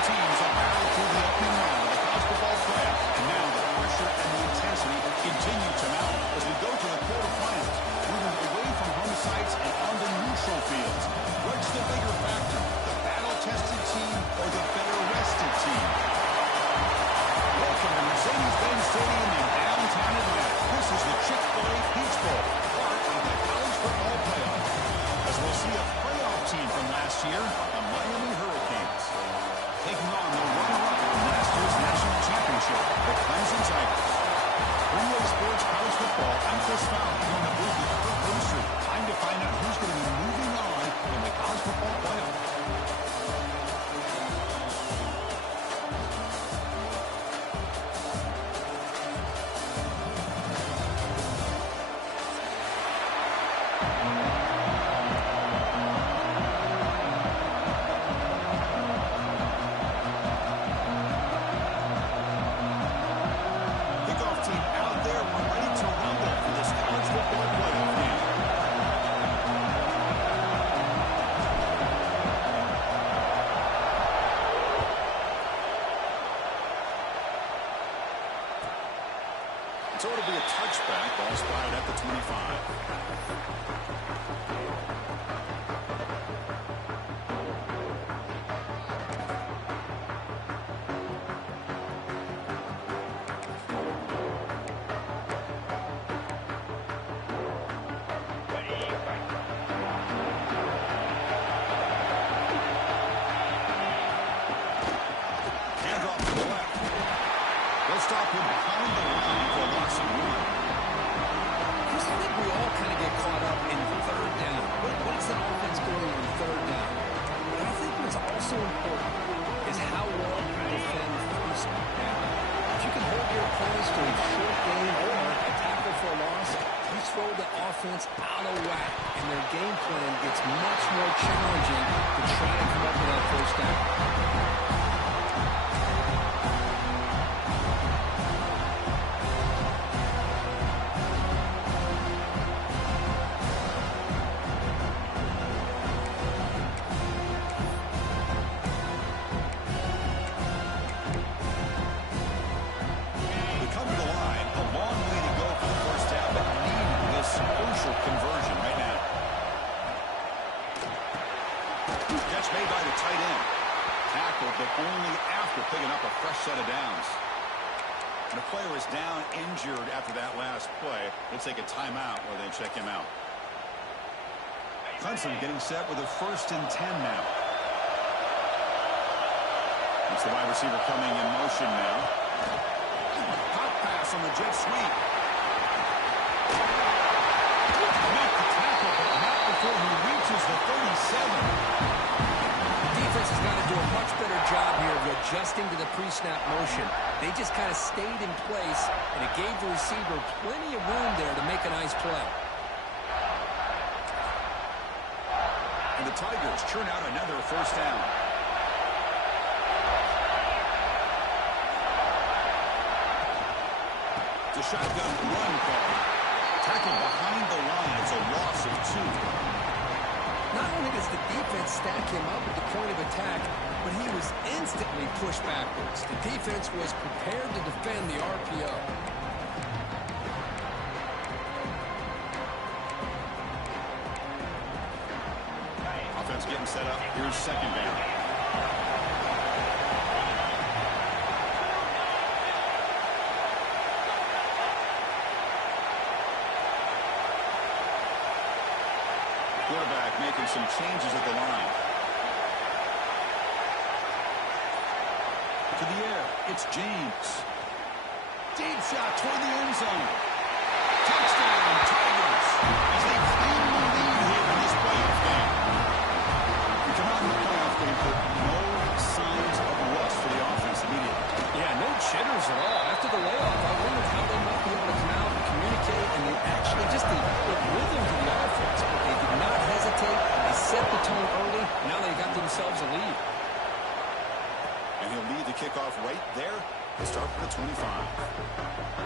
teams are battled through the opening round of the college football playoff. And now the pressure and the intensity continue to mount as we go to the quarterfinals, moving away from home sites and onto neutral fields. What's the bigger factor, the battle-tested team or the better-rested team? Welcome to Mercedes-Benz Stadium in downtown Atlanta. This is the Chick-fil-A Peach Bowl, part of the college football playoff. As we'll see a playoff team from last year, the Miami Hurricanes, taking on the runner-up from last year's national championship, the Clemson Tigers. Premier Sports College Football, I'm Chris Fowler, on the booth with Kirk Booster. Time to find out who's going to be moving on in the college football playoff. So it'll be a touchback, ball spotted at the 25. Stop him behind the line for a loss of 1. Chris, I think we all kind of get caught up in third down. What's the offense doing on third down? But I think what's also important is how well you defend first down. If you can hold your opponents to a short gain or a tackle for a loss, you throw the offense out of whack, and their game plan gets much more challenging to try to come up with that first down. Made by the tight end. Tackled, but only after picking up a fresh set of downs. And a player is down injured after that last play. Let's take a timeout where they check him out. Clemson getting set with a 1st and 10 now. It's the wide receiver coming in motion now. Hot pass on the jet sweep. Make the tackle, but not before he reaches the 37. Defense has got to do a much better job here of adjusting to the pre-snap motion. They just kind of stayed in place, and it gave the receiver plenty of room there to make a nice play. And the Tigers churn out another 1st down. It's a shotgun run call. Tackled behind the line. It's a loss of 2. Not only does the defense stack him up at the point of attack, but he was instantly pushed backwards. The defense was prepared to defend the RPO. Offense getting set up. Here's 2nd down. Quarterback making some changes at the line. To the air, it's James. Deep shot toward the end zone. Touchdown, Tigers, as they claim the lead here in this playoff game. We come out in the playoff game, but no signs of rust for the offense immediately. Yeah, no jitters at all. After the layoff, I wondered how they might be able to come out and communicate, and they actually just the rhythm to the offense. But they did not hesitate. They set the tone early. Now they got themselves a lead. And he'll lead the kickoff right there to start for the 25.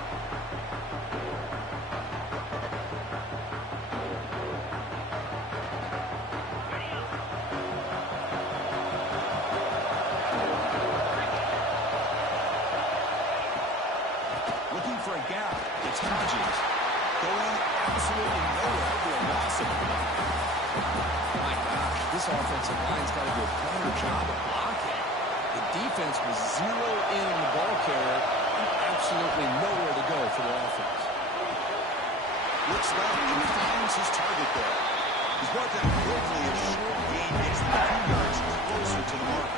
for a gap. It's Hodges going absolutely nowhere for a loss of one. My gosh, this offensive line's got to do a better job of blocking. The defense was zeroed in on the ball carrier and absolutely nowhere to go for the offense. Looks left and finds his target there. He's brought down quickly. A short gain makes him 2 yards closer to the mark.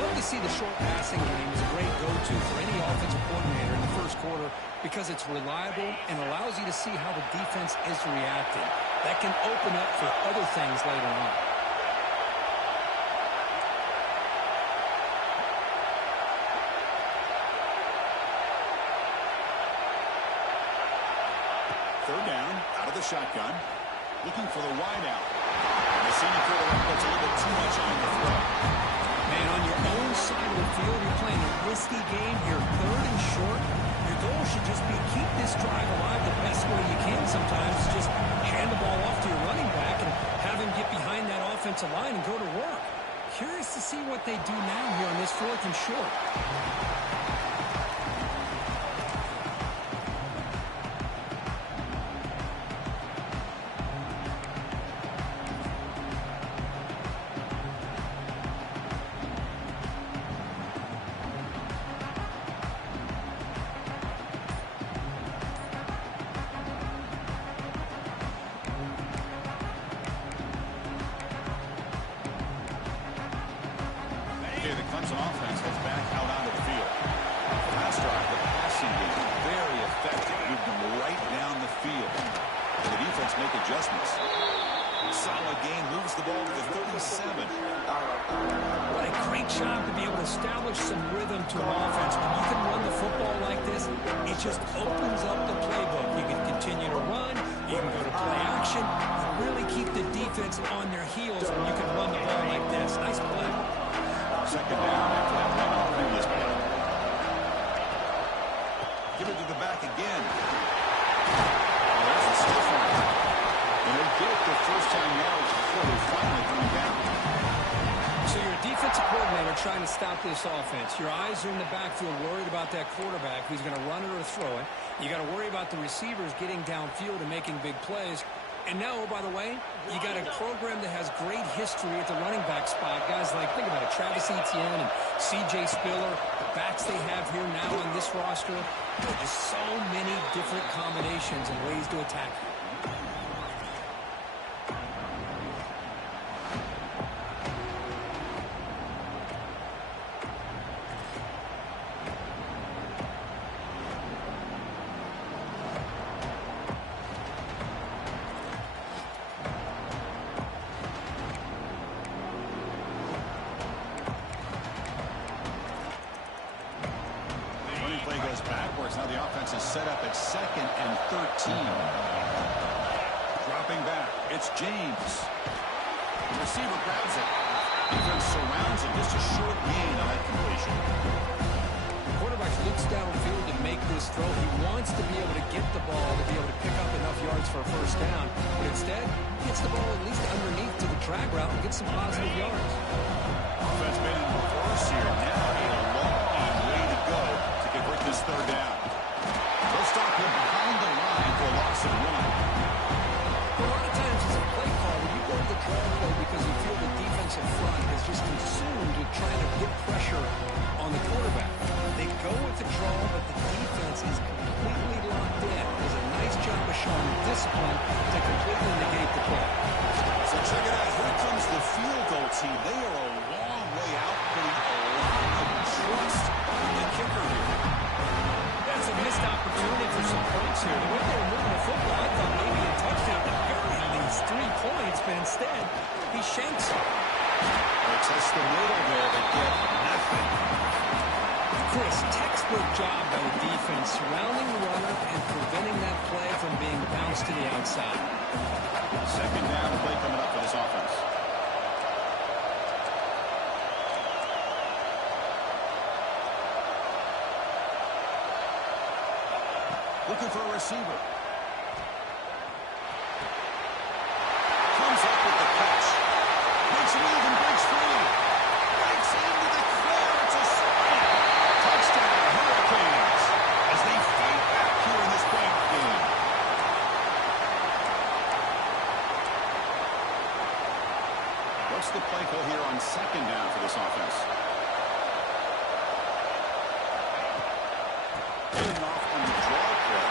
Love to see the short passing game is a great go-to for any offensive coordinator in the first quarter because it's reliable and allows you to see how the defense is reacting. That can open up for other things later on. Third down, out of the shotgun, looking for the wide out. And the senior quarterback puts a little bit too much on the throw. Man, on your own side of the field, you're playing a risky game here, third and short. Your goal should just be keep this drive alive the best way you can sometimes. Just hand the ball off to your running back and have him get behind that offensive line and go to work. Curious to see what they do now here on this fourth and short. Okay, the Clemson offense gets back out onto the field. Pass drive, the passing game, very effective. Moved them right down the field. And the defense make adjustments. Solid game, moves the ball to the 37. What a great job to be able to establish some rhythm to an offense. When you can run the football like this, it just opens up the playbook. You can continue to run, you can go to play action, and really keep the defense on their heels when you can run the ball like this. Nice play. Second down after that run on the previous play. Give it to the back again. Oh, there's a stiff one. And they get the first-time yards before they finally bring it down. So you're a defensive coordinator trying to stop this offense. Your eyes are in the backfield worried about that quarterback who's going to run it or throw it. You got to worry about the receivers getting downfield and making big plays. And now, oh, by the way, you got a program that has great history at the running back spot. Guys like, think about it, Travis Etienne and C.J. Spiller, the backs they have here now on this roster. There are just so many different combinations and ways to attack it. Play goes backwards. Now the offense is set up at 2nd and 13. Dropping back. It's James. The receiver grabs it. Defense surrounds him. Just a short gain on that completion. The quarterback looks downfield to make this throw. He wants to be able to get the ball to be able to pick up enough yards for a first down. But instead, he gets the ball at least underneath to the drag route and gets some positive yards. Offense made in reverse here. Now a long way to go to convert this third down. They'll stop him behind the line for a loss of 1. A lot of times as a play caller, you go to the draw play because you feel the defensive front is just consumed with trying to get pressure on the quarterback. They go with the draw, but the defense is completely locked in. Does a nice job of showing discipline to completely negate the play. So check it out. Here comes the field goal team. They are a long way out, putting a lot of trust in the kicker here. That's a missed opportunity for some points here. The way they were moving the football, I thought maybe a touchdown at very least 3 points, but instead, he shanks it. They test the middle there, but get nothing. Chris, textbook job by the defense, surrounding the runner and preventing that play from being bounced to the outside. Second down play coming up for this offense. Looking for a receiver. Comes up with the catch. Makes it even, breaks free. Breaks into the clear. It's a slam. Touchdown, Hurricanes. As they Getting off on the draw play.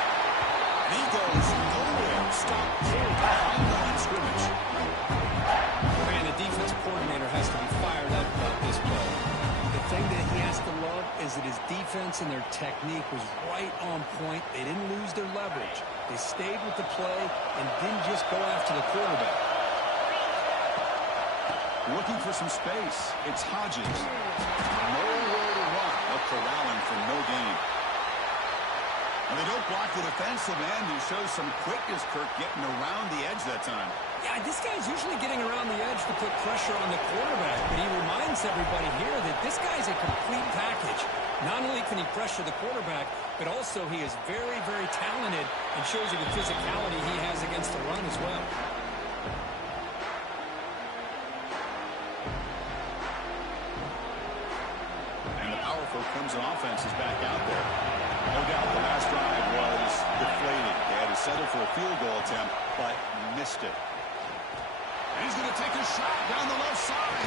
And he goes nowhere. Stop cold behind the line of scrimmage. Man, the defensive coordinator has to be fired up about this play. The thing that he has to love is that his defense and their technique was right on point. They didn't lose their leverage. They stayed with the play and didn't just go after the quarterback. Looking for some space. It's Hodges. Nowhere to run. A corralling for no gain. And they don't block the defensive end, who shows some quickness, Kirk, getting around the edge that time. Yeah, this guy's usually getting around the edge to put pressure on the quarterback, but he reminds everybody here that this guy's a complete package. Not only can he pressure the quarterback, but also he is very, very talented and shows you the physicality he has against the run as well. And the powerful Clemson offense is back out there. No doubt the last drive was deflated. They had to settle for a field goal attempt, but missed it. And he's going to take a shot down the left side.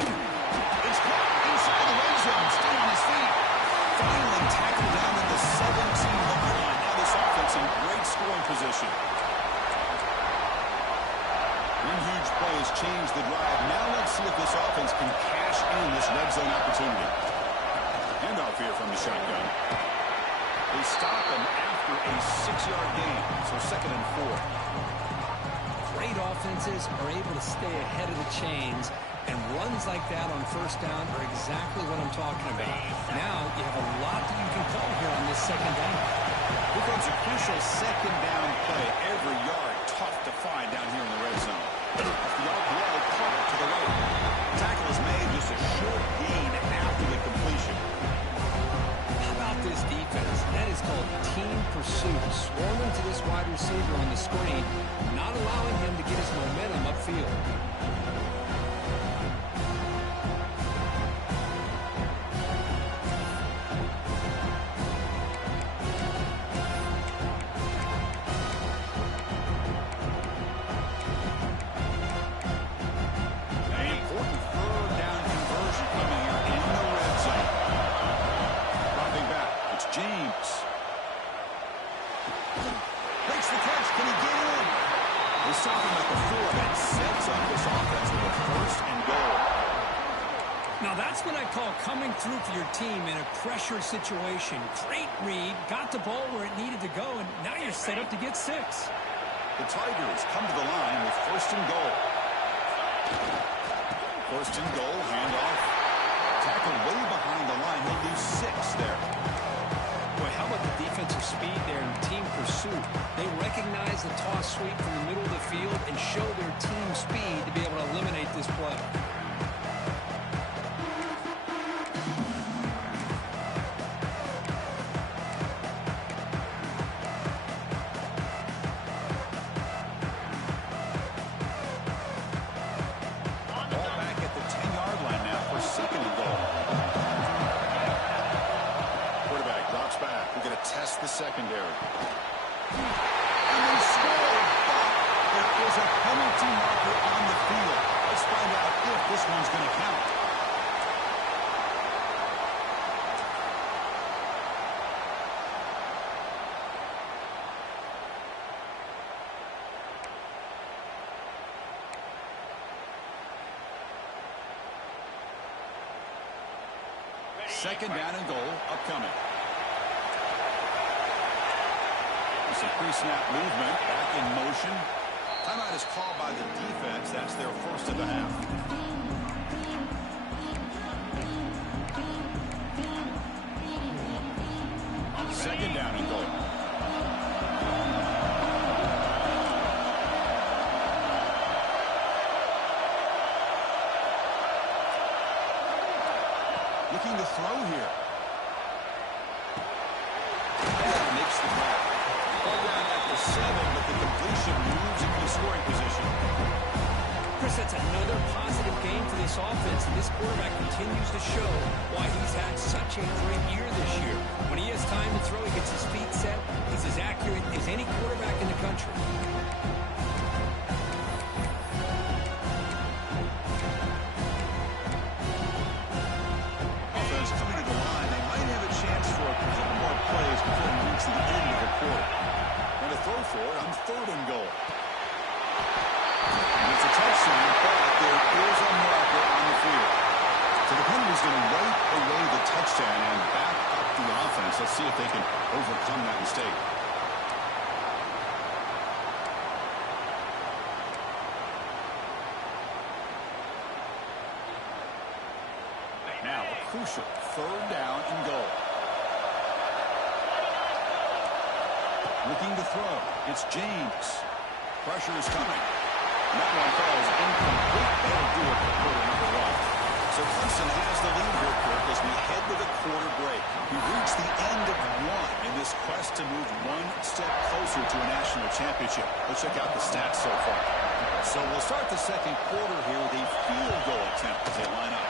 It's caught inside the red zone. Stay on his feet. Finally tackled down at the 17-yard line. Now this offense in great scoring position. One huge play has changed the drive. Now let's see if this offense can cash in this red zone opportunity. Handoff here from the shotgun. They stop him after a 6-yard gain, so 2nd and 4. Great offenses are able to stay ahead of the chains, and runs like that on first down are exactly what I'm talking about. Now you have a lot that you can call here on this 2nd down. Here comes a crucial 2nd down play. Every yard tough to find down here in the red zone. Off the arc below, caught to the right. Tackle is made, just a short gain after the completion. How about this defense? That is called team pursuit. Swarming to this wide receiver on the screen, not allowing him to get his momentum upfield. Now that's what I call coming through for your team in a pressure situation. Great read, got the ball where it needed to go, and now you're set up to get 6. The Tigers come to the line with 1st and goal. 1st and goal, handoff. Tackle way behind the line. He'll lose 6 there. Boy, how about the defensive speed there and team pursuit? They recognize the toss sweep from the middle of the field and show their team speed to be able to eliminate this play. The secondary. And they scored, but there is a penalty marker on the field. Let's find out if this one's going to count. Second down and goal upcoming. Some pre-snap movement, back in motion. Timeout is called by the defense. That's their 1st of the half. Second down and goal. Looking to throw here. That makes the grab. Ball down at the 7, but the completion moves into scoring position. Chris, that's another positive game for this offense, and this quarterback continues to show why he's had such a great year this year. When he has time to throw, he gets his feet set. He's as accurate as any quarterback in the country. Offense coming to the line. They might have a chance for a couple more plays before he reaches the Let's see if they can overcome that mistake. Now a crucial 3rd down and goal. Looking to throw. It's James. Pressure is coming. And that one falls incomplete. That'll do it for quarter number 1. So Clemson has the lead here, Kirk, as we head to the quarter break. We've reached the end of 1 in this quest to move 1 step closer to a national championship. Let's check out the stats so far. So we'll start the second quarter here with a field goal attempt as they line up.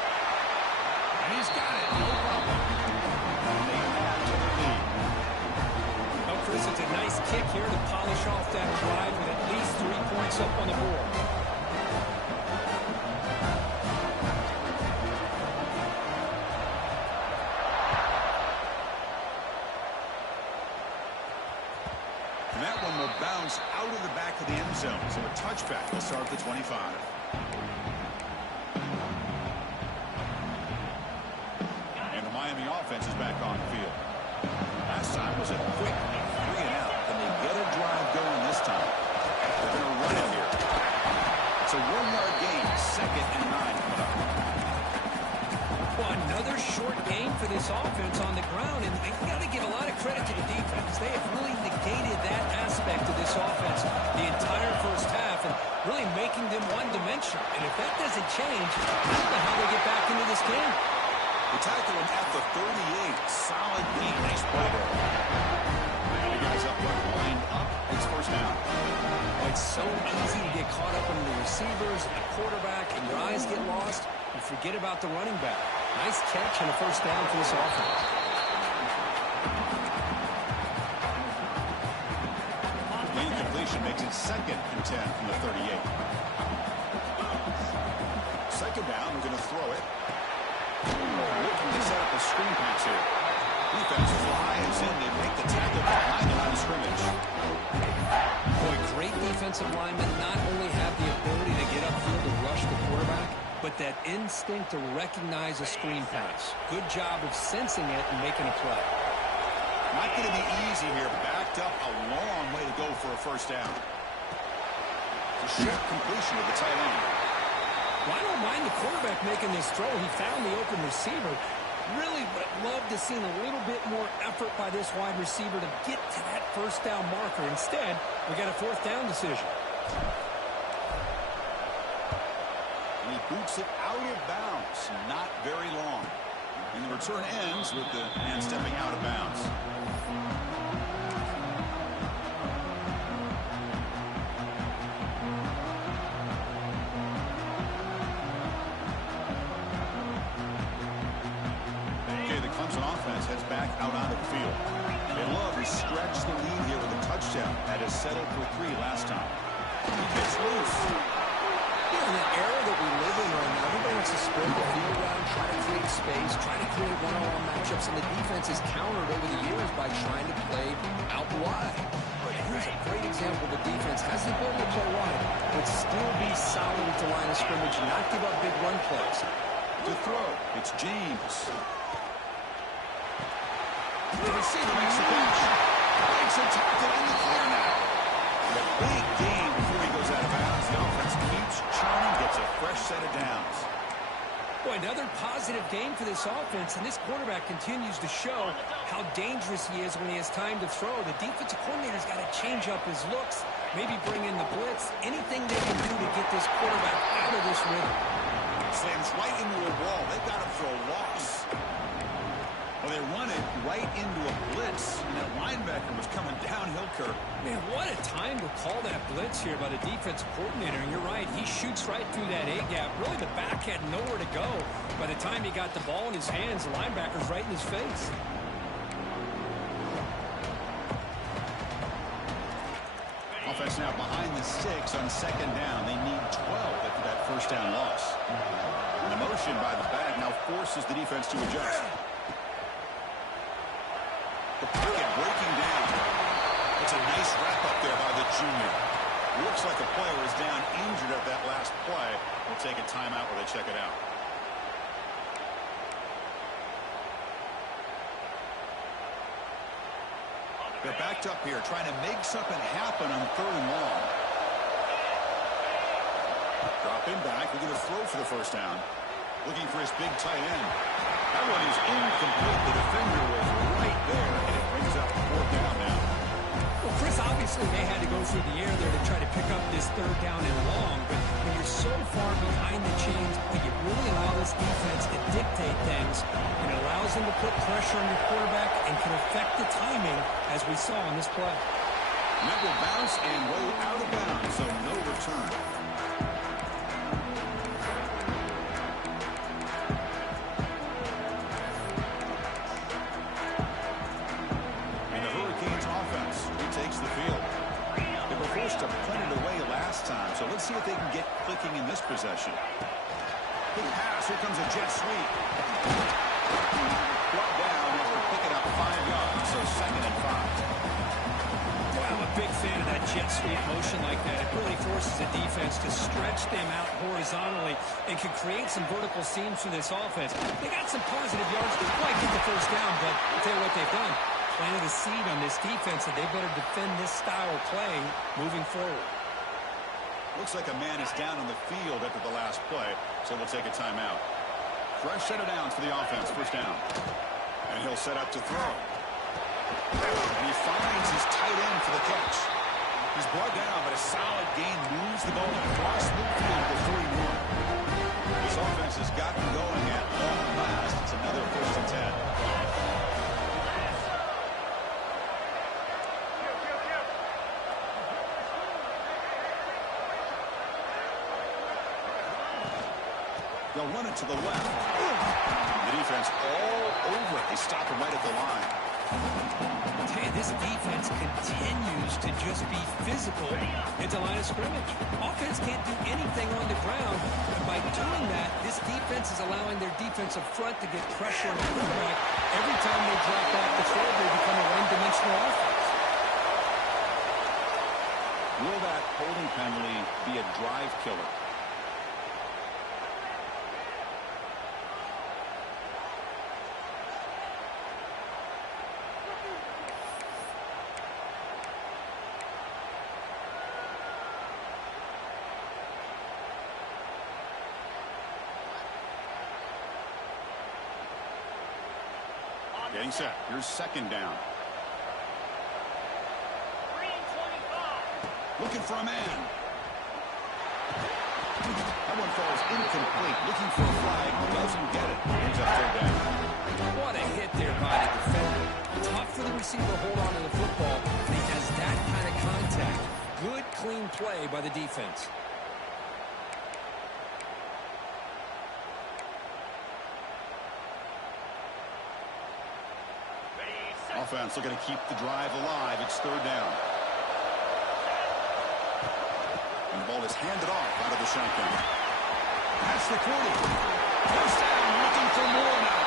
And he's got it. No problem. And they add to the lead. Oh, Chris, it's a nice kick here to polish off that drive with at least 3 points up on the board. And that one will bounce out of the back of the end zone. So a touchback will start at the 25. And the Miami offense is back on the field. Last time was a quick 3 and out. Can they get a drive going this time? They're going to run it here. It's a 1-yard gain, 2nd and 9 coming up. Well, another short game for this offense on the ground, and you got to give a lot of credit to the defense. They have really negated that aspect of this offense the entire first half and really making them one-dimensional. And if that doesn't change, I don't know how they get back into this game. They tackle him at the 38. Solid gain. Nice play there. The guys up front lined up. It's 1st down. Oh, it's so easy to get caught up in the receivers, the quarterback, and your eyes get lost. You forget about the running back. Nice catch and a 1st down for this offense. The incompletion makes it 2nd and 10 from the 38. 2nd down. We're going to throw it. Looking to set up a screen pass here. Defense flies in. They make the tackle behind the line of scrimmage. Boy, great defensive linemen not only have the ability to get upfield and rush the quarterback, but that instinct to recognize a screen pass. Good job of sensing it and making a play. Not going to be easy here. Backed up a long way to go for a 1st down. The short completion of the tight end. Well, I don't mind the quarterback making this throw. He found the open receiver. Really would have loved to see a little bit more effort by this wide receiver to get to that 1st down marker. Instead, we got a 4th down decision. And he boots it out of bounds. Not very long. And the return ends with the man stepping out of bounds. Clemson offense heads back out onto the field. They love to stretch the lead here with a touchdown that is settled for 3 last time. He gets loose. Yeah, in the era that we live in right now, everybody wants to spread the field around, try to create space, try to create one-on-one matchups, and the defense has countered over the years by trying to play out wide. But here's a great example. The defense has the ability to play wide, but still be solid at the line of scrimmage, not give up big run plays. To throw, it's James. The receiver makes the catch. Breaks a tackle in the clear now. And a big gain before he goes out of bounds. The offense keeps churning, gets a fresh set of downs. Boy, another positive game for this offense, and this quarterback continues to show how dangerous he is when he has time to throw. The defensive coordinator's got to change up his looks, maybe bring in the blitz, anything they can do to get this quarterback out of this rhythm. Slams right into a wall. They've got him for a loss. Well, they run it right into a blitz, and that linebacker was coming downhill, Kirk. Man, what a time to call that blitz here by the defensive coordinator. And you're right, he shoots right through that A-gap. Really, the back had nowhere to go. By the time he got the ball in his hands, the linebacker's right in his face. Offense now behind the 6 on 2nd down. They need 12 after that 1st down loss. And the motion by the back now forces the defense to adjust. The pocket breaking down. It's a nice wrap-up there by the junior. Looks like a player is down injured at that last play. We'll take a timeout while they check it out. They're backed up here, trying to make something happen on 3rd and long. Dropping back, we're going to throw for the first down. Looking for his big tight end. That one is incomplete. The defender was right there, and it brings up 4th down now. Well, Chris, obviously they had to go through the air there to try to pick up this 3rd down and long, but when you're so far behind the chains, you really allow this defense to dictate things, and it allows them to put pressure on your quarterback and can affect the timing, as we saw on this play. And that will bounce and roll out of bounds, so no return. So let's see if they can get clicking in this possession. Big pass. Here comes a jet sweep. Brought down after picking up 5 yards, so 2nd and 5. Well, I'm a big fan of that jet sweep motion like that. It really forces the defense to stretch them out horizontally and can create some vertical seams for this offense. They got some positive yards. Didn't quite get the first down, but I'll tell you what they've done. Planted a seed on this defense that they better defend this style of playing moving forward. Looks like a man is down on the field after the last play, so we'll take a timeout. Fresh set of downs for the offense, 1st down. And he'll set up to throw. And he finds his tight end for the catch. He's brought down, but a solid gain moves the ball across midfield to 41. This offense has gotten going at long last. It's another 1st and 10. They'll run it to the left. The defense all over it. They stop him right at the line. Hey, this defense continues to just be physical into line of scrimmage. Offense can't do anything on the ground. And by doing that, this defense is allowing their defensive front to get pressure on the quarterback. Every time they drop back the field, they become a one-dimensional offense. Will that holding penalty be a drive killer? Getting set. Here's 2nd down. Looking for a man. That one falls incomplete. Looking for a flag. Doesn't get it. Brings up 3rd down. What a hit there by the defender. Tough for the receiver to hold on to the football, but he has that kind of contact. Good, clean play by the defense. Offense looking to keep the drive alive. It's 3rd down. And the ball is handed off out of the shotgun. That's the 40. 1st down, looking for more now.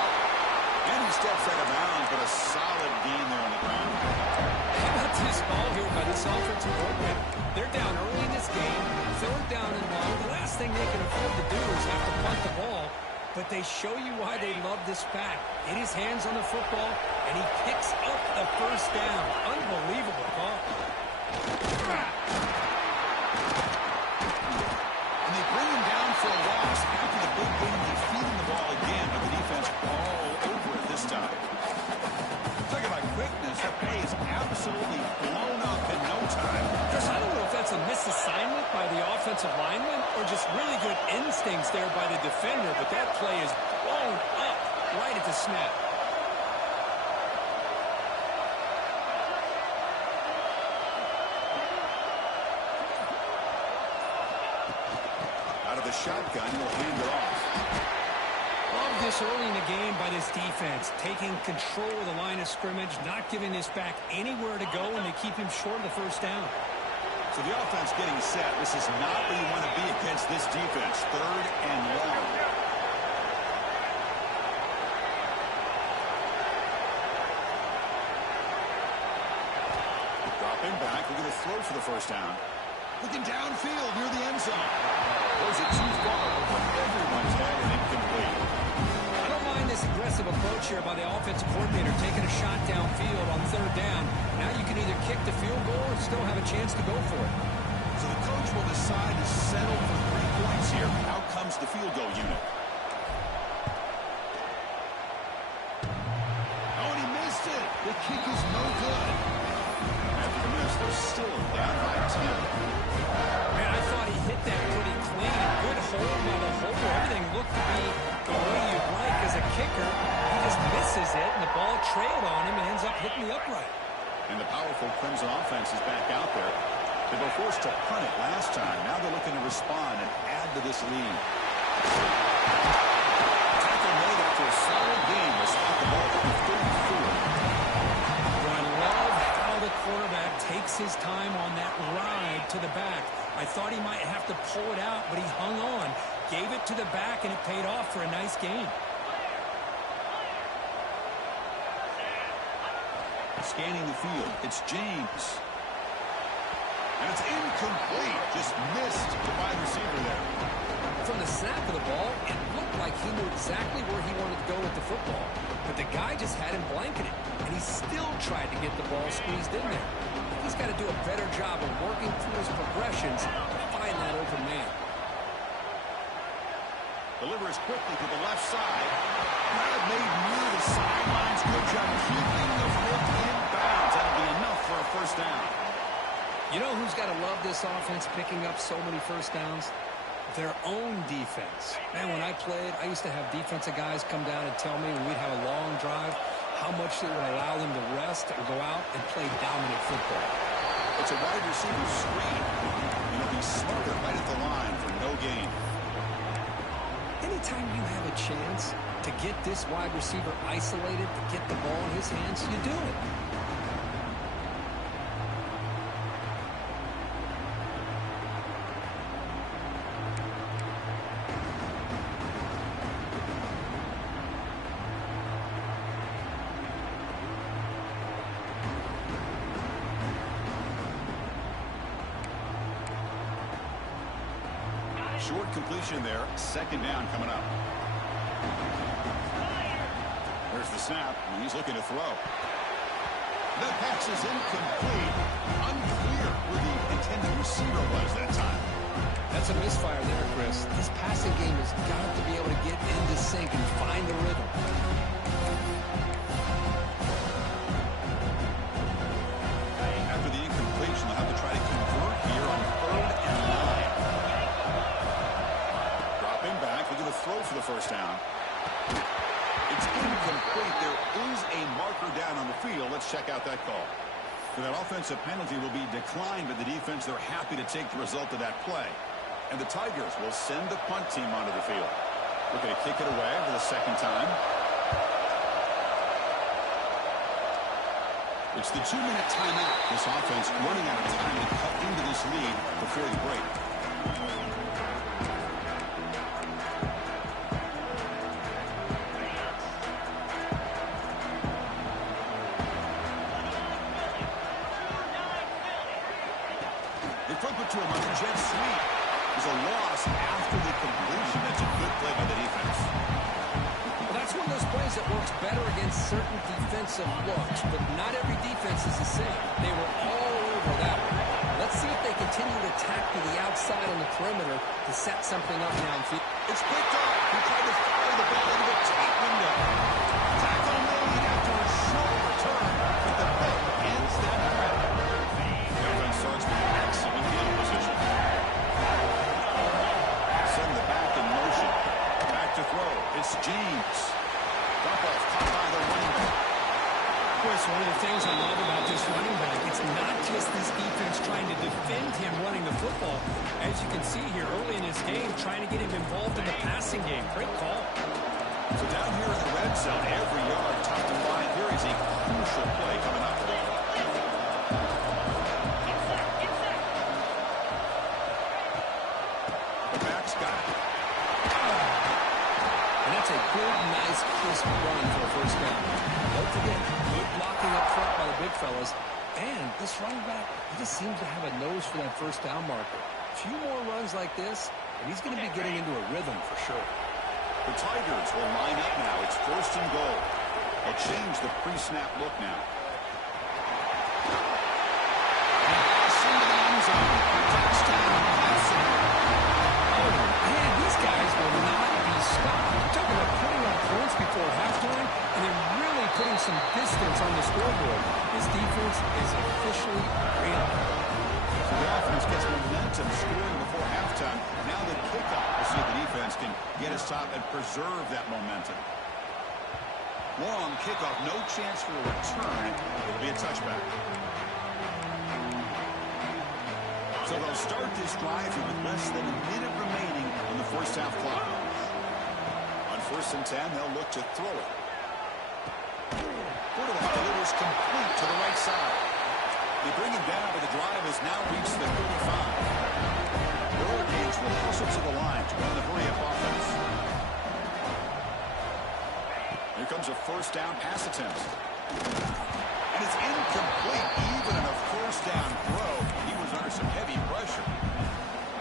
And he steps out of bounds, but a solid gain there on the ground. How about this ball here by this offensive coordinator? They're down early in this game. 3rd down and long. The last thing they can afford to do is have to punt the ball. But they show you why they love this back. Get his hands on the football, and he picks up the 1st down. Unbelievable call. And they bring him down for a loss after the big gain. They feed him the ball again, but the defense all over it this time. Talk about quickness. That play is absolutely blown up in no time. Chris, I don't know if that's a misassignment by the offensive lineman or just really good instincts there by the defender, but that play is blown up right at the snap. Out of the shotgun, he'll hand it off. Love this early in the game by this defense, taking control of the line of scrimmage, not giving this back anywhere to go, and they keep him short of the 1st down. So the offense getting set. This is not where you want to be against this defense. 3rd and long. Dropping back. We're going to throw for the 1st down. Looking downfield near the end zone. Throws it too far from everyone's head and incomplete. I don't mind this aggressive approach here by the offensive coordinator, taking a shot downfield on 3rd down. Now you can the field goal or still have a chance to go for it. So the coach will decide to settle for 3 points here. Out comes the field goal unit. Oh, and he missed it. The kick is no good. After the miss, they're still down by 10. Man, I thought he hit that pretty clean. Good hold by the holder. Everything looked to be the way you'd like as a kicker. He just misses it, and the ball trailed on him and ends up hitting the upright. And the powerful Clemson offense is back out there. They were forced to punt it last time. Now they're looking to respond and add to this lead. Tackle made after a solid game. They spot the ball at the 34. Well, I love how the quarterback takes his time on that ride to the back. I thought he might have to pull it out, but he hung on, gave it to the back, and it paid off for a nice gain. Scanning the field, it's James. And it's incomplete. Just missed the wide receiver there. From the snap of the ball, it looked like he knew exactly where he wanted to go with the football. But the guy just had him blanketed, and he still tried to get the ball squeezed in there. He's got to do a better job of working through his progressions to find that open man. Delivers quickly to the left side. Crowd made near the sidelines. Good job keeping the foot in bounds. That'll be enough for a first down. You know who's got to love this offense picking up so many first downs? Their own defense. Man, when I played, I used to have defensive guys come down and tell me when we'd have a long drive how much it would allow them to rest and go out and play dominant football. It's a wide receiver screen. He'll be smarter right at the line for no gain. Anytime you have a chance to get this wide receiver isolated, to get the ball in his hands, you do it. Short completion there. Second down coming up. There's the snap, and he's looking to throw. The pass is incomplete. Unclear where the intended receiver was that time. That's a misfire there, Chris. This passing game has got to be able to get into sync and find the rhythm. After the incompletion, they'll have to try to convert here on 3rd and 9. Dropping back, looking to throw for the first down. It's incomplete. There is a marker down on the field. Let's check out that call. So that offensive penalty will be declined by the defense. They're happy to take the result of that play. And the Tigers will send the punt team onto the field. Looking to kick it away for the second time. It's the 2-minute timeout. This offense running out of time to cut into this lead before the break. They flip it to him on the jet sweep. There's a loss after the completion. That's a good play by the defense. Well, that's one of those plays that works better against certain defensive looks, but not every defense is the same. They were all over that one. Let's see if they continue to attack to the outside on the perimeter to set something up downfield. It's picked up. He tried to fire the ball into the tight window. Tackle made after a short return, but the pick ends that threat. The offense starts with excellent field position. Send the back in motion. Back to throw. It's James. Drop-off caught by the running back. Chris, one of the things I love about this running back, it's not just this defense trying to defend him running the football. As you can see here early in this game, trying to get him involved in the passing game. Great call. So down here in the red zone, every yard tough to find. Here is a crucial play coming up. The back's got it. And that's a good, nice, crisp run for a first down. Don't forget, good blocking up front by the big fellas. And this running back, he just seems to have a nose for that first down marker. A few more runs like this, and he's going to be getting into a rhythm for sure. The Tigers will line up now. It's 1st and goal. They'll change the pre-snap look now. offense is officially real. So the offense gets momentum scoring before halftime. Now the kickoff. We'll see if the defense can get a stop and preserve that momentum. Long kickoff, no chance for a return. It'll be a touchback. So they'll start this drive here with less than a minute remaining on the first half clock. On 1st and 10, they'll look to throw it. Quarterback delivers complete to the right side. They bring him down, but the drive has now reached the 35. The Hurricanes will hustle to the line to run the hurry-up offense. Here comes a first down pass attempt. And it's incomplete, even on a first down throw. He was under some heavy pressure.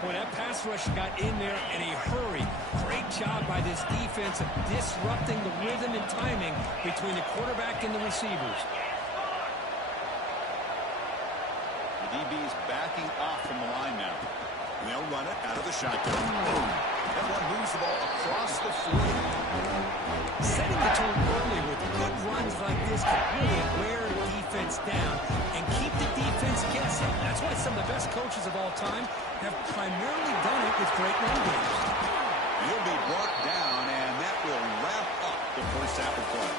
Boy, that pass rush got in there in a hurry. Great job by this defense of disrupting the rhythm and timing between the quarterback and the receivers. The DB's backing off from the line now. And they'll run it out of the shotgun. That one moves the ball across the 40. Setting the tone early with good runs like this can really wear the defense down and keep the defense guessing. That's why some of the best coaches of all time have primarily done it with great run games. He'll be brought down, and that will wrap up the first half of play.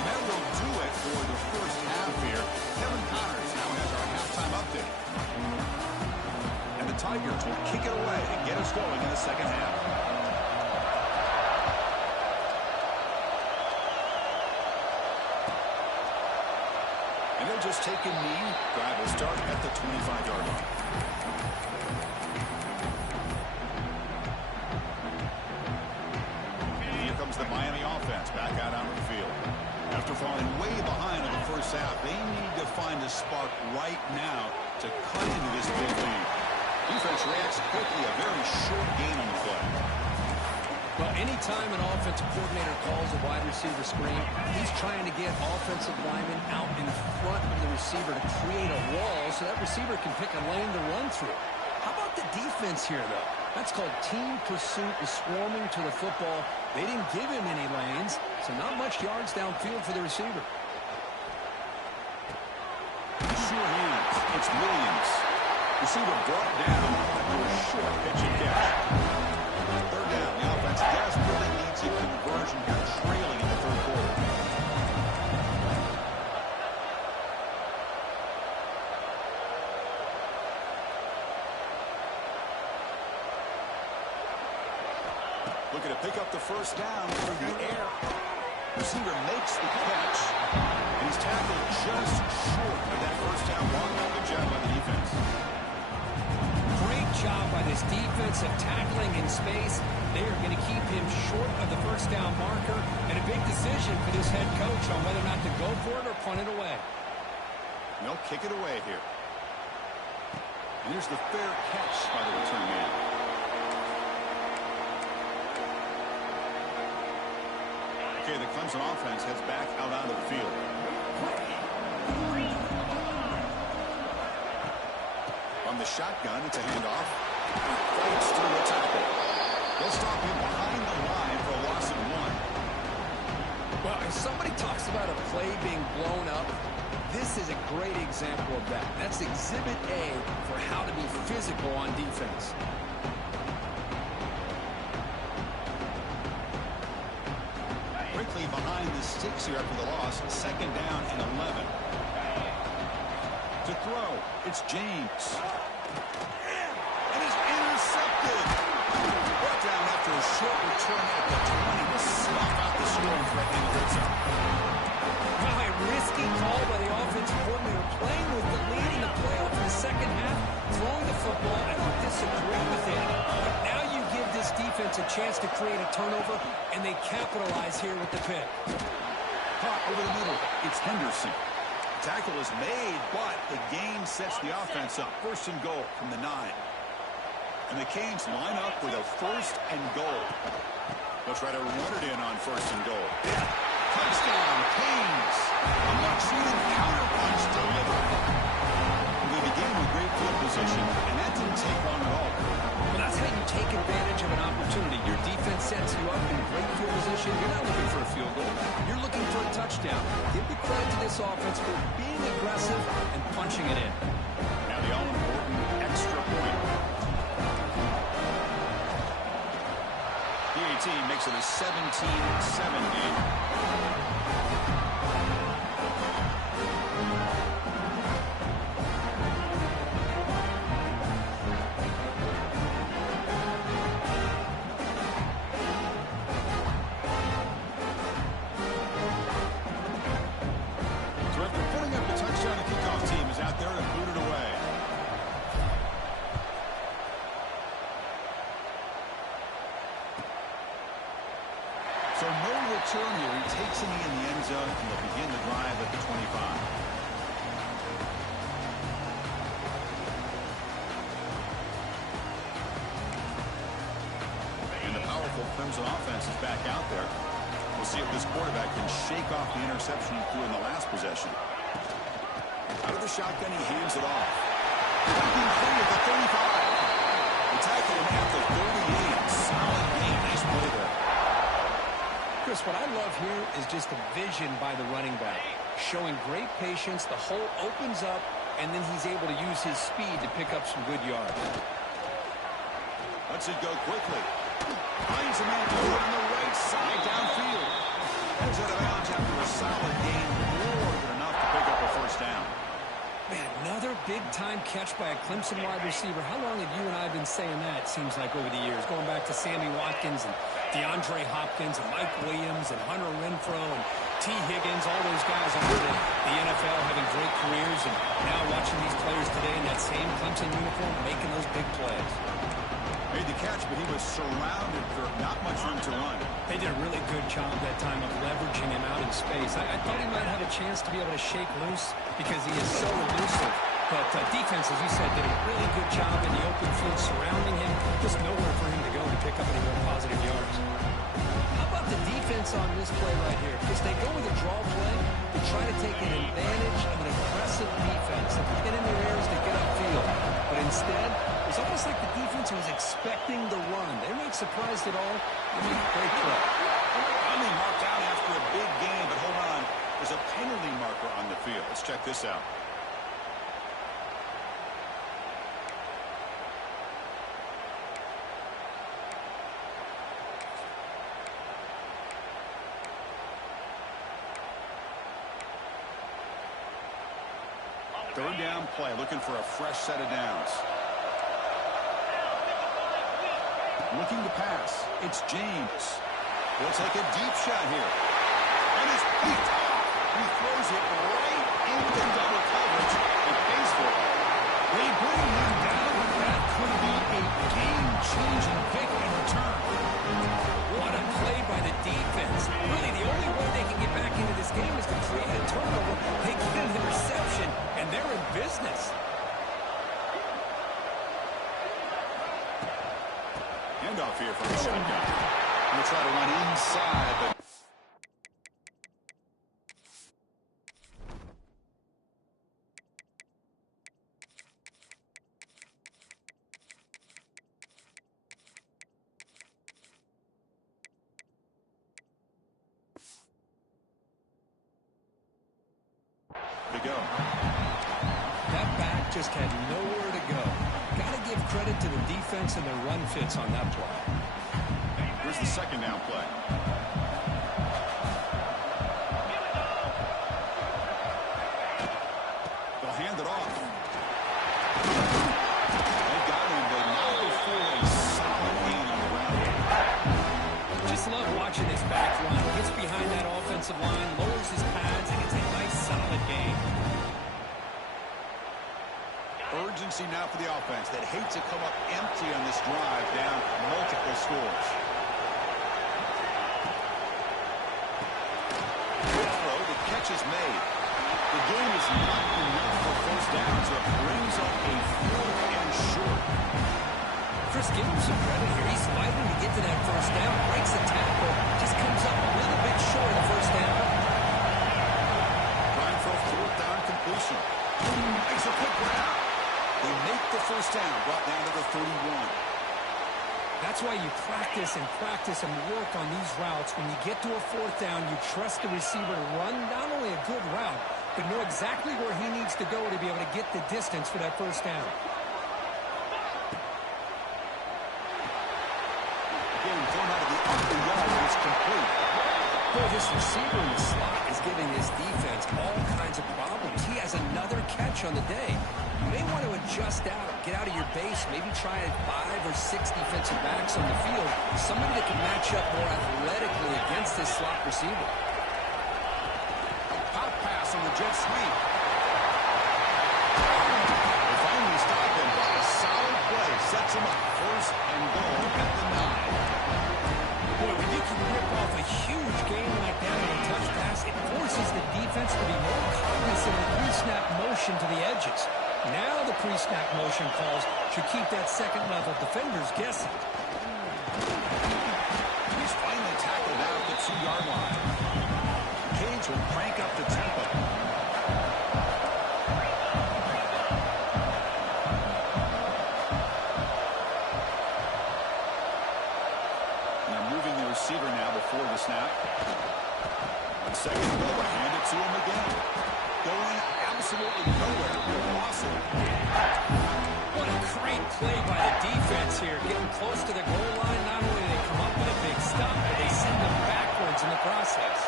And that will do it for the first half here. Kevin Connors now has our halftime update. And the Tigers will kick it away and get us going in the second half. And they'll just take a knee. Drive will start at the 25-yard line. And here comes the Miami offense back out onto the field. After falling way behind in the first half, they need to find a spark right now to cut into this big lead. Defense reacts quickly, a very short gain on the play. Well, anytime an offensive coordinator calls a wide receiver screen, he's trying to get offensive linemen out in front of the receiver to create a wall so that receiver can pick a lane to run through. How about the defense here, though? That's called team pursuit and swarming to the football. They didn't give him any lanes, so not much yards downfield for the receiver. Sure hands. It's Williams. Receiver brought down after a short pitch and catch. Third down. The offense desperately needs a conversion here, trailing in the third quarter. Looking to pick up the first down through the air. Receiver makes the catch, and he's tackled just short of that first down mark. Good job by the defense. Great job by this defense of tackling in space. They are going to keep him short of the first down marker, and a big decision for this head coach on whether or not to go for it or punt it away. And they'll kick it away here. And here's the fair catch by the return man. Okay, the Clemson offense heads back out onto the field. On the shotgun, it's a handoff. Fights through the tackle. They'll stop him behind the line for a loss of 1. Well, if somebody talks about a play being blown up, this is a great example of that. That's Exhibit A for how to be physical on defense. Quickly behind the sticks here after the loss. Second down and 11. To throw, it's James. And he's intercepted. Brought down after a short return at the 20 to snuff out the scoring threat in the red zone. Well, a risky call by the offensive coordinator, playing with the lead in the playoff in the second half, throwing the football. I don't disagree with it. But now you give this defense a chance to create a turnover, and they capitalize here with the pick. Caught over the middle. It's Henderson. Tackle is made, but the gain sets the offense up. First and goal from the 9. And the Canes line up with a first and goal. They'll try to run it in on first and goal. Touchdown, Canes. A much-needed counterpunch delivered. They began with great field position, and that didn't take long at all. Well, that's how you take advantage of an opportunity. Your defense sets you up in great field position. You're not looking for a field goal. You're looking for a touchdown. Give the credit to this offense for being aggressive punching it in. Now the all-important extra point. PAT makes it a 17-7 game. So no return here. He takes it in the end zone, and they'll begin the drive at the 25. And the powerful Clemson offense is back out there. We'll see if this quarterback can shake off the interception he threw in the last possession. Out of the shotgun, he hands it off. Breaking free at the 35. The tackle him at the 38. Solid game. Nice play there. Chris, what I love here is just the vision by the running back. Showing great patience, the hole opens up, and then he's able to use his speed to pick up some good yards. Lets it go quickly. Finds a man on the right side downfield. Heads out of bounds after a solid gain, more than enough to pick up a first down. Man, another big-time catch by a Clemson wide receiver. How long have you and I been saying that, it seems like, over the years? Going back to Sammy Watkins and DeAndre Hopkins and Mike Williams and Hunter Renfrow and T. Higgins, all those guys over the NFL having great careers, and now watching these players today in that same Clemson uniform making those big plays. Made the catch, but he was surrounded for not much room to run. They did a really good job that time of leveraging him out in space. I thought he might have a chance to be able to shake loose because he is so elusive. But defense, as you said, did a really good job in the open field surrounding him. Just nowhere for him to go to pick up any more positive yards. How about the defense on this play right here? Because they go with a draw play to try to take an advantage of an aggressive defense and get in their areas to get upfield. But instead, it's almost like the defense was expecting the run. They weren't surprised at all. They made a great play. Finally marked out after a big game, but hold on. There's a penalty marker on the field. Let's check this out. Third down play, looking for a fresh set of downs. Looking to pass. It's James. He'll take a deep shot here. And it's picked off. He throws it right into double coverage and pays for it. They bring him down, but that could be a game-changing pick in return. What a play by the defense. Really, the only way they can get back into this game is to create a turnover. They get an interception, and they're in business. Handoff here from the shotgun. He'll try to run inside, but to go. That back just had nowhere to go. Got to give credit to the defense and their run fits on that play. Here's the second down play. They'll hand it off. They got him. They now go for a solid gain on the ground. Just love watching this back run. Gets behind that offensive line, lowers his pads, and it's a nice solid game. Urgency now for the offense that hates to come up empty on this drive, down multiple scores. Good throw. The catch is made. The game is not enough for first down, so it brings up a 4th and short. Chris, give him some credit here. He's fighting to get to that first down, breaks the tackle, just comes up a little bit short of the first down. Trying for a 4th down completion. Makes a quick route. They make the first down, brought down to the 31. That's why you practice and work on these routes. When you get to a 4th down, you trust the receiver to run not only a good route, but know exactly where he needs to go to be able to get the distance for that first down. Getting thrown out of the upper yard, but it's complete. Boy, this receiver in the slot is giving this defense all kinds of problems. He has another catch on the day. You may want to adjust out, get out of your base, maybe try 5 or 6 defensive backs on the field, somebody that can match up more athletically against this slot receiver. Pop pass on the jet sweep. They finally stop him. A solid play sets him up. First and goal at the 9. Boy, when you can rip off a huge game like that on a touch pass, it forces the defense to be more cognizant of the pre-snap motion to the edges. Now the pre-snap motion calls should keep that second-level defenders guessing. He's finally tackled out at the 2-yard line. Canes will crank up the tempo. They're moving the receiver now before the snap. On second goal, I hand it to him again. Going absolutely nowhere. He'll loss it. What a great play by the defense here. Getting close to the goal line, not only do they come up with a big stop, but they send them backwards in the process.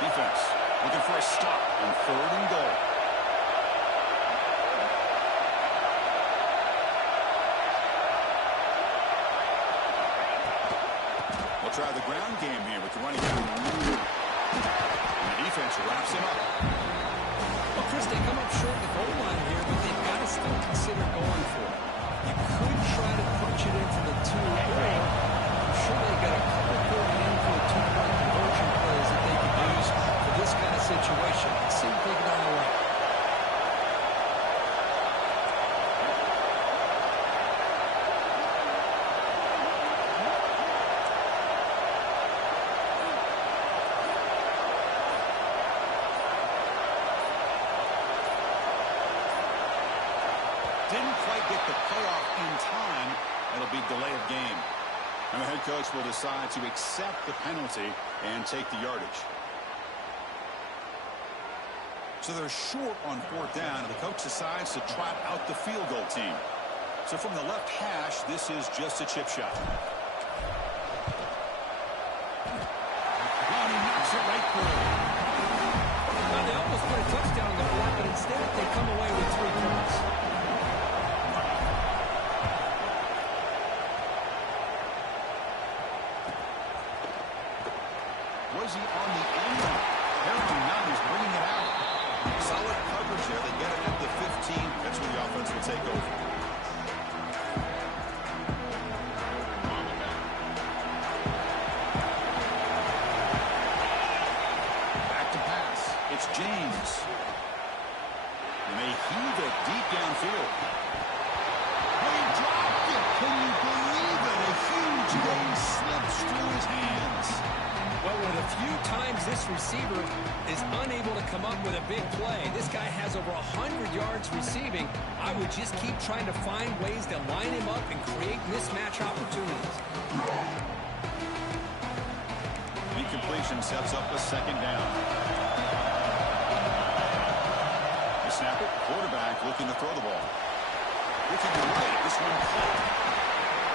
Defense looking for a stop on third and goal. We'll try the ground game here with the running back. The defense wraps him up. Well, Chris, they come up short of the goal line here, but they've got to still consider going for it. You could try to punch it into the 2, or I'm sure they got a couple good handful of 2-point conversion plays that they could use for this kind of situation. Let's see if they can all right. Didn't quite get the payoff in time. It'll be delay of game. And the head coach will decide to accept the penalty and take the yardage. So they're short on fourth down, and the coach decides to trot out the field goal team. So from the left hash, this is just a chip shot. Well, he knocks it right through. Now, they almost put a touchdown on the board, but instead they come away with 3 points. Was he on the end line? Apparently not. He's bringing it out. Solid coverage there. They get it at the 15. That's where the offense will take over. Back to pass. It's James. And they heave it deep downfield. They dropped it. Can you believe it? A huge game slips through his hands. Well, with a few times this receiver is unable to come up with a big play. This guy has over 100 yards receiving. I would just keep trying to find ways to line him up and create mismatch opportunities. Incompletion sets up a second down. The snapper, quarterback looking to throw the ball. Looking to right, this one caught.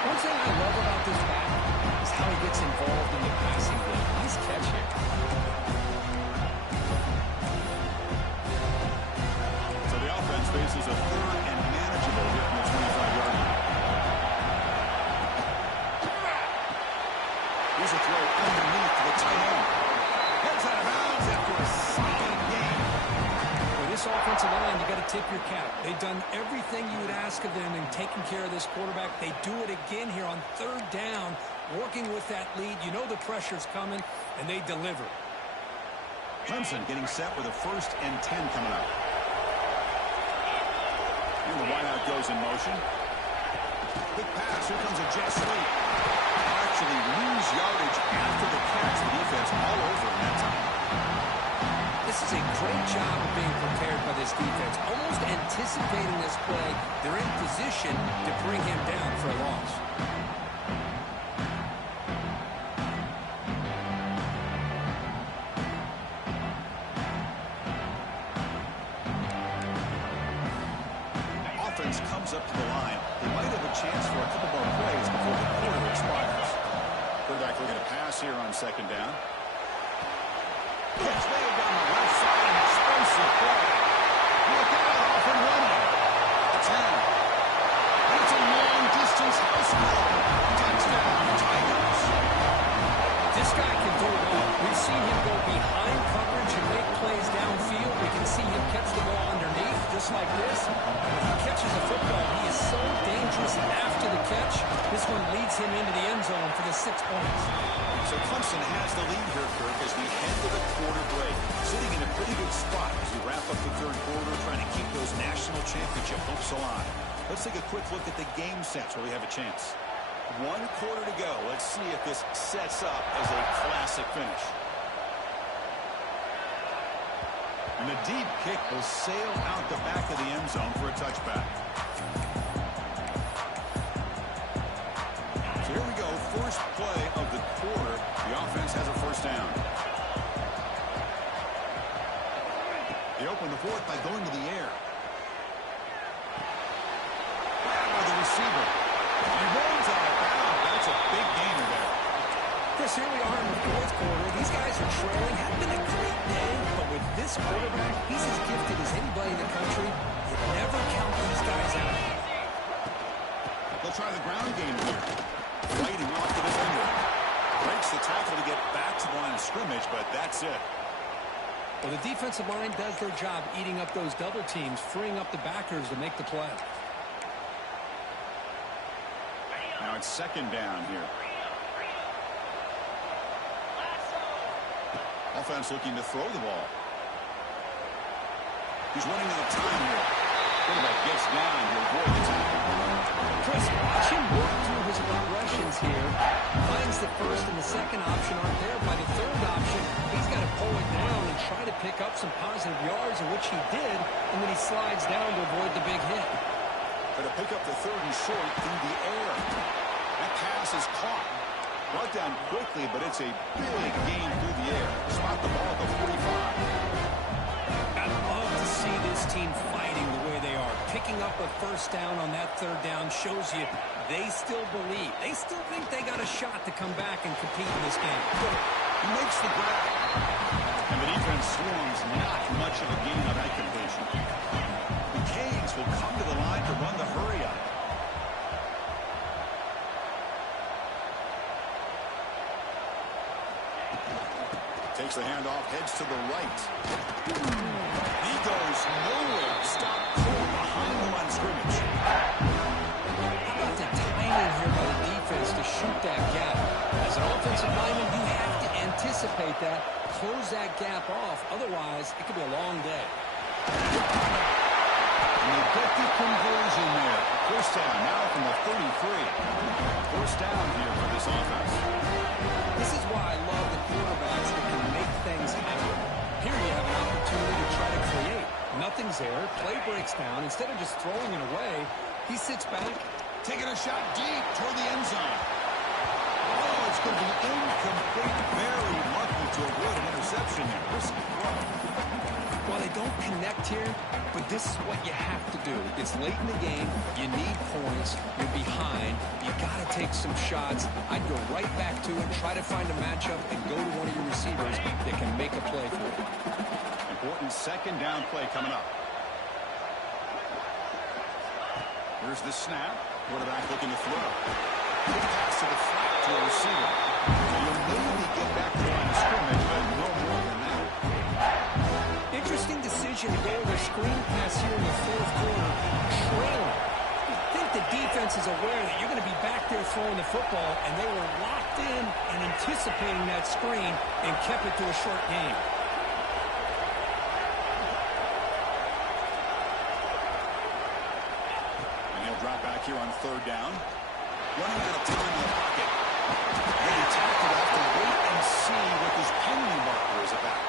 One thing I love about this back is how he gets involved in the passing game. Nice catch here. So the offense faces a third and manageable here from the 25-yard line. Here's a throw underneath to the tight end. Heads out of bounds after a solid game. For this offensive line, you got to tip your cap. They've done everything you would ask of them in taking care of this quarterback. They do it again here on third down, working with that lead. You know the pressure's coming, and they deliver. Clemson getting set with a 1st and 10 coming up. And the wideout goes in motion. Quick pass. Here comes a jet sweep. Actually lose yardage after the catch. The defense all over in that time. This is a great job of being prepared by this defense. Almost anticipating this play, they're in position to bring him down for a loss. offense comes up to the line, they might have a chance for a couple more plays before the quarter expires. Quarterback looking to pass here on second down. Catch made down the left side, an explosive play. Look out, off and running. The 10. It's a long-distance house call. Touchdown, Tigers. This guy can do it all. We've seen him go behind coverage and make plays downfield. We can see him catch the ball underneath, just like this. When he catches a football, he is so dangerous after the catch. This one leads him into the end zone for the 6 points. So Clemson has the lead here, Kirk, as we head to the quarter break. Sitting in a pretty good spot as we wrap up the third quarter, trying to keep those national championship hopes alive. Let's take a quick look at the game sets where we have a chance. 1 quarter to go. Let's see if this sets up as a classic finish. And the deep kick will sail out the back of the end zone for a touchback. So here we go. First play of the quarter. The offense has a first down. They open the fourth by going to the air. Grab by the receiver. He rolls out of bounds. That's a big gainer there. Chris, here we are in the fourth quarter. These guys are trailing. Had been a great day, but with this quarterback, he's as gifted as anybody in the country. You never count these guys out. They'll try the ground game here. Fighting off the defender. Breaks the tackle to get back to the line of scrimmage, but that's it. Well, the defensive line does their job eating up those double teams, freeing up the backers to make the play. Now it's second down here. Offense looking to throw the ball. He's running out of time here. Quarterback gets down to avoid the tackle. Chris, watch him work through his progressions here. Finds the first and the second option aren't there. By the third option, he's got to pull it down and try to pick up some positive yards, in which he did, and then he slides down to avoid the big hit. But to pick up the third and short through the air. That pass is caught. Brought down quickly, but it's a big gain through the air. Spot the ball at the 45. I'd love to see this team fighting the way they are. Picking up a first down on that third down shows you they still believe. They still think they got a shot to come back and compete in this game. He makes the grab. And the defense swarms not much of a gain on that completion. The Canes will come to the line to run the hurry-up. Takes the handoff, heads to the right. He goes nowhere. Stop cold behind the line of scrimmage. How about the timing here by the defense to shoot that gap? As an offensive lineman, you have to anticipate that, close that gap off. Otherwise, it could be a long day. And they get the conversion there. First down now from the 33. First down here for this offense. This is why I love the quarterbacks that can make things happen. Here you have an opportunity to try to create. Nothing's there. Play breaks down. Instead of just throwing it away, he sits back. Taking a shot deep toward the end zone. Oh, it's going to be incomplete. Very lucky to avoid an interception here. Risky throw. Well, they don't connect here, but this is what you have to do. It's late in the game. You need points. You're behind. You got to take some shots. I'd go right back to it, try to find a matchup, and go to one of your receivers that can make a play for you. Important second down play coming up. Here's the snap. Quarterback looking to throw. Good pass to the flat to a receiver. So you'll maybe get back to the line of scrimmage, but no more than that. Interesting decision to go with a screen pass here in the fourth quarter. Trailing. I think the defense is aware that you're going to be back there throwing the football, and they were locked in and anticipating that screen and kept it to a short game. And he'll drop back here on third down. Running out of time in the pocket. And he tackled after wait and see what this penalty marker is about.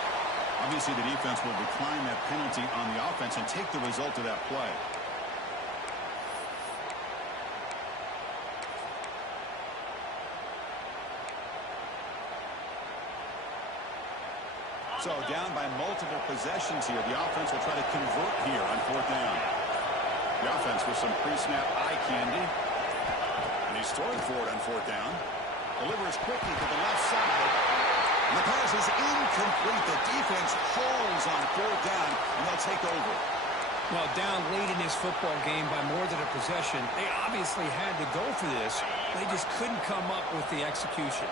Obviously, the defense will decline that penalty on the offense and take the result of that play. So down by multiple possessions here. The offense will try to convert here on fourth down. The offense with some pre-snap eye candy. And he's throwing for it on fourth down. Delivers quickly to the left side. And the pass is incomplete. The defense holds on fourth down, and they'll take over. Well, down late in this football game by more than a possession, they obviously had to go for this. They just couldn't come up with the execution.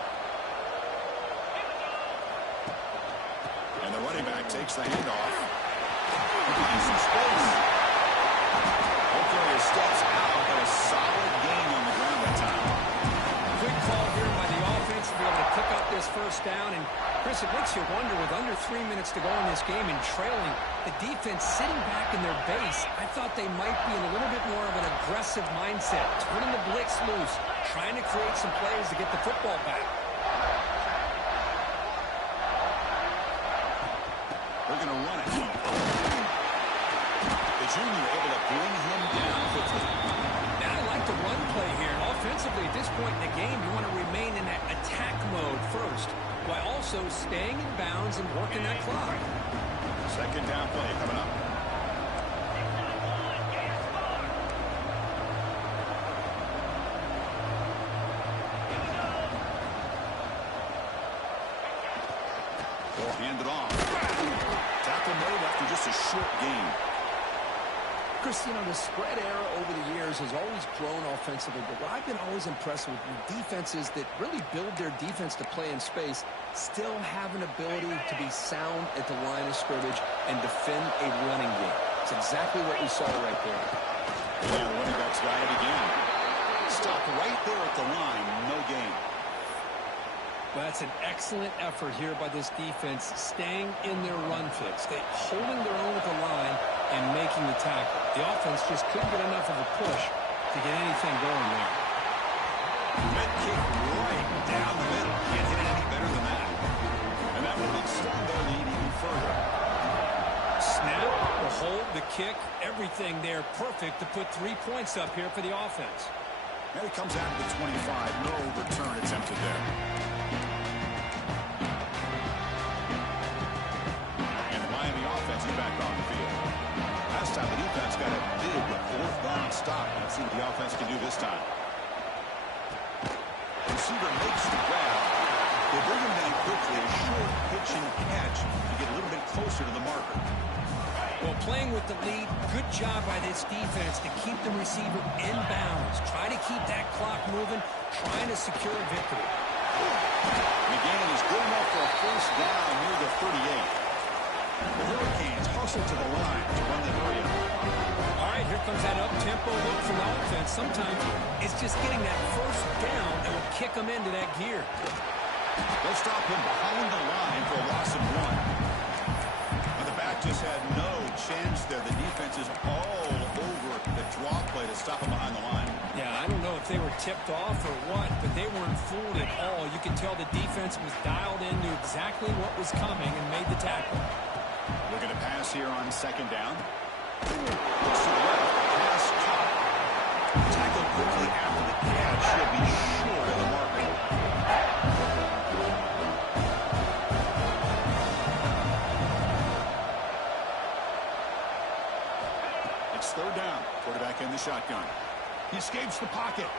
And the running back takes the handoff. He finds some space. Hopefully he steps out, but a solid gain on the ground that time. Quick call here by the offense to be able to pick up this first down. And, Chris, it makes you wonder, with under 3 minutes to go in this game and trailing, the defense sitting back in their base, I thought they might be in a little bit more of an aggressive mindset, turning the blitz loose, trying to create some plays to get the football back. They're going to run it. The junior able to bring him down quickly. And I like the run play here. And offensively, at this point in the game, you want to remain in that attack mode first, while also staying in bounds and working that clock. Second down play coming up. They'll hand it off. Tackle made after just a short gain. Chris, you know, the spread era over the years has always grown offensively, but what I've been always impressed with defenses that really build their defense to play in space still have an ability to be sound at the line of scrimmage and defend a running game. It's exactly what we saw right there. Yeah, the running back's got it again. Stop right there at the line, no gain. Well, that's an excellent effort here by this defense, staying in their run fix. They holding their own at the line and making the tackle. The offense just couldn't get enough of a push to get anything going there. Mid kick right down the middle. Can't hit it any better than that. And that will extend their lead even further. Snap, the hold, the kick, everything there perfect to put 3 points up here for the offense. And it comes out to the 25. No return attempted there. And the Miami offense is back on the field. Last time the defense got a big fourth down stop. Let's see what the offense can do this time. Receiver makes the grab. They bring him down quickly. A short pitch and catch to get a little bit closer to the marker. Well, playing with the lead, good job by this defense to keep the receiver in bounds. Try to keep that clock moving, trying to secure a victory. The gain is good enough for a first down near the 38. The Hurricanes hustle to the line to run the hurry up. All right, here comes that up-tempo look from the offense. Sometimes it's just getting that first down that will kick them into that gear. They'll stop him behind the line for a loss of 1. And the back just had no chance there. The defense is all over the draw play to stop him behind the line. Yeah, I don't know if they were tipped off or what, but they weren't fooled at all. You could tell the defense was dialed in, knew exactly what was coming, and made the tackle. Looking to pass here on second down. Looks to the left. Pass caught. Tackled quickly after the catch. He'll be short of the marker. It's third down. Quarterback in the shotgun. He escapes the pocket.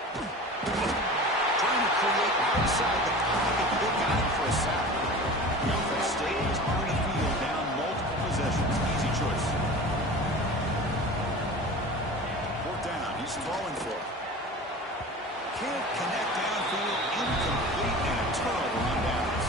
Trying to create outside the pocket. They got him for a sack. The offense stays on the field down multiple possessions. Easy choice. Fourth down. He's throwing for it. Can't connect downfield. Incomplete and a turnover on downs.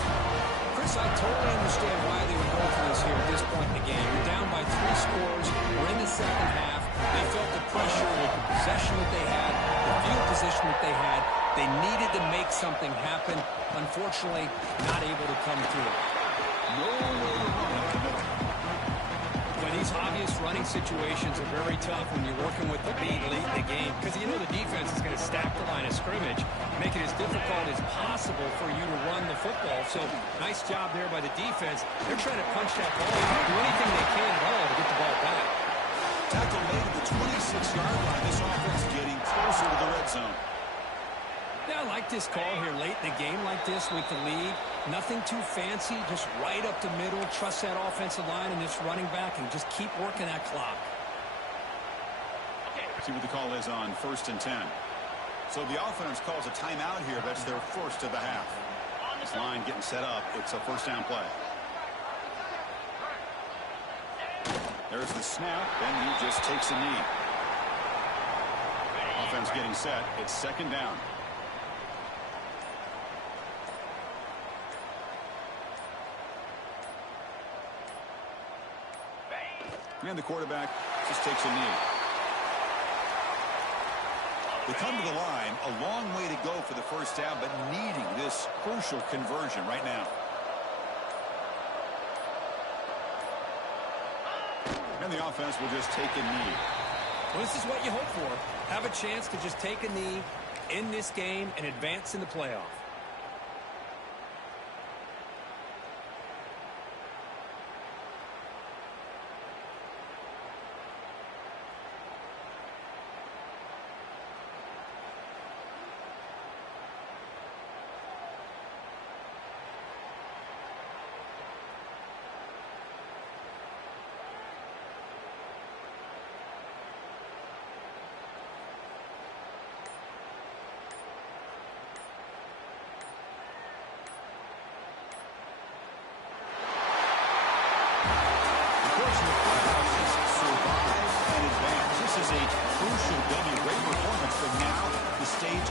Chris, I totally understand why they would go for this here at this point in the game. You're down by 3 scores. We're in the second half. They felt the pressure with the possession that they had, the field position that they had. They needed to make something happen. Unfortunately, not able to come through. No way to run up the middle. But these obvious running situations are very tough when you're working with the lead late in the game, because you know the defense is going to stack the line of scrimmage, make it as difficult as possible for you to run the football. So nice job there by the defense. They're trying to punch that ball, do anything they can at all to get the ball back. Tackle made at the 26-yard line. This offense getting closer to the red zone. Yeah, I like this call here late in a game like this with the lead. Nothing too fancy, just right up the middle. Trust that offensive line and this running back and just keep working that clock. See what the call is on 1st and 10. So the offense calls a timeout here. That's their first of the half. This line getting set up. It's a first down play. There's the snap, and he just takes a knee. Offense getting set. It's second down. And the quarterback just takes a knee. They come to the line, a long way to go for the first down, but needing this crucial conversion right now. And the offense will just take a knee. Well, this is what you hope for. Have a chance to just take a knee in this game and advance in the playoff. This is a crucial W. Great performance, but now the stage